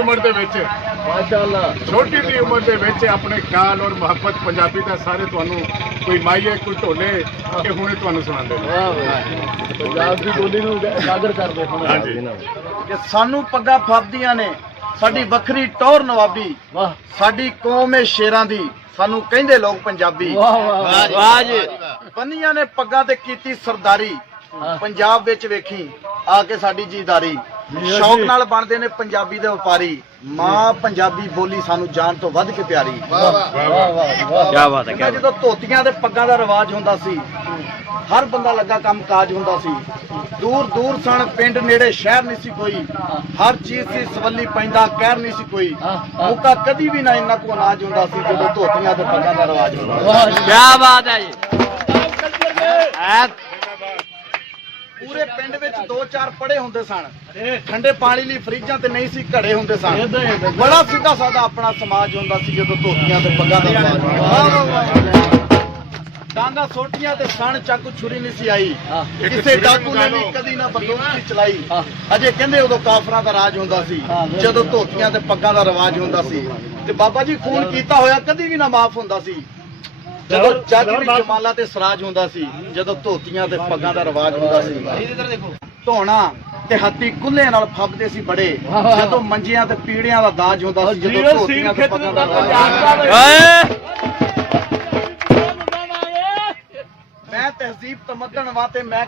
उम्र दे विच माशाअल्लाह छोटी सी उम्र दे विच अपने ख्याल और मुहब्बत पंजाबी दा सारे तुहानू कोई माइए कोई ढोले के हुणे तुहानू सुणांदे ने। वाह वाह पंजाब दी बोली नूं उजागर करदे हुण हाँ जी। कि सानू पग्गा फापदियां ने साडी वखरी टौर नवाबी वाह साडी कौम है शेरां दी सानू कहंदे लोग पंजाबी वाह वाह वाह जी ਬੰਨੀਆਂ ਨੇ ਪੱਗਾਂ ਤੇ ਕੀਤੀ ਸਰਦਾਰੀ ਪੰਜਾਬ ਵਿੱਚ ਵੇਖੀ ਆ ਕੇ ਸਾਡੀ ਜੀਦਾਰੀ ਸ਼ੌਕ ਨਾਲ ਬਣਦੇ ਨੇ ਪੰਜਾਬੀ ਦੇ ਵਪਾਰੀ ਮਾਂ ਪੰਜਾਬੀ ਬੋਲੀ ਸਾਨੂੰ ਜਾਨ ਤੋਂ ਵੱਧ ਕੇ ਪਿਆਰੀ वाह वाह क्या बात है ਕਹਿੰਦਾ ਜਦੋਂ ਧੋਤੀਆਂ ਤੇ ਪੱਗਾਂ ਦਾ ਰਿਵਾਜ ਹੁੰਦਾ ਸੀ ਹਰ ਬੰਦਾ ਲੱਗਾ ਕੰਮ ਕਾਜ ਹੁੰਦਾ ਸੀ ਦੂਰ ਦੂਰ ਸਣ ਪਿੰਡ ਨੇੜੇ ਸ਼ਹਿਰ ਨਹੀਂ ਸੀ ਕੋਈ ਹਰ ਚੀਜ਼ ਸੀ ਸਵੱਲੀ ਪੈਂਦਾ ਕਹਿਰ ਨਹੀਂ ਸੀ ਕੋਈ ਮੁੱਕਾ ਕਦੀ ਵੀ ਨਾ ਇੰਨਾ ਕੋ ਅਨਾਜ ਹੁੰਦਾ ਸੀ ਜਦੋਂ ਧੋਤੀਆਂ ਤੇ ਪੱਗਾਂ ਦਾ ਰਿਵਾਜ ਹੁੰਦਾ ਸੀ। क्या बात है जी ਪੂਰੇ ਪਿੰਡ ਵਿੱਚ 2-4 ਪੜੇ ਹੁੰਦੇ ਸਨ ਠੰਡੇ ਪਾਣੀ ਲਈ ਫਰਿੱਜਾਂ ਤੇ ਨਹੀਂ ਸੀ ਘੜੇ ਹੁੰਦੇ ਸਨ ਬੜਾ ਸਿੱਧਾ ਸਾਦਾ ਆਪਣਾ ਸਮਾਜ ਹੁੰਦਾ ਸੀ ਜਦੋਂ ਧੋਤੀਆਂ ਤੇ ਪੱਗਾਂ ਦਾ ਰਿਵਾਜ ਹੁੰਦਾ। ਡਾਂਗਾ ਸੋਟੀਆਂ ਤੇ ਸਣ ਚਾਕੂ ਛੁਰੀ ਨਹੀਂ ਸੀ ਆਈ ਕਿਸੇ ਡਾਕੂ ਨੇ ਵੀ ਕਦੀ ਨਾ ਬੰਦੂਕ ਸੀ ਚਲਾਈ ਅਜੇ ਕਹਿੰਦੇ ਉਦੋਂ ਕਾਫਰਾਂ ਦਾ ਰਾਜ ਹੁੰਦਾ ਸੀ ਜਦੋਂ ਧੋਤੀਆਂ ਤੇ ਪੱਗਾਂ ਦਾ ਰਿਵਾਜ ਹੁੰਦਾ ਸੀ ਤੇ ਬਾਬਾ ਜੀ ਖੂਨ ਕੀਤਾ ਹੋਇਆ ਕਦੀ ਵੀ ਨਾ ਮਾਫ ਹੁੰਦਾ ਸੀ ਜਦੋਂ ਜੱਜ ਵੀ ਜਮਾਲਾ ਤੇ ਸਰਾਜ ਹੁੰਦਾ ਸੀ ਜਦੋਂ ਧੋਤੀਆਂ ਤੇ ਪੱਗਾਂ ਦਾ ਰਿਵਾਜ ਹੁੰਦਾ ਸੀ ਧੋਣਾ ਤੇ ਹੱਥੀ ਕੁੱਲੇ ਨਾਲ ਫੱਬਦੇ ਸੀ ਬੜੇ ਜਦੋਂ ਮੰਜਿਆਂ ਤੇ ਪੀੜਿਆਂ ਦਾ ਦਾਜ ਹੁੰਦਾ ਸੀ ਜਦੋਂ ਧੋਤੀਆਂ ਤੇ ਪੱਗਾਂ ਦਾ ਰਿਵਾਜ ਮੈਂ ਤਹਿਜ਼ੀਬ ਤਮੱਦਨ ਵਾਂ ਤੇ ਮੈਂ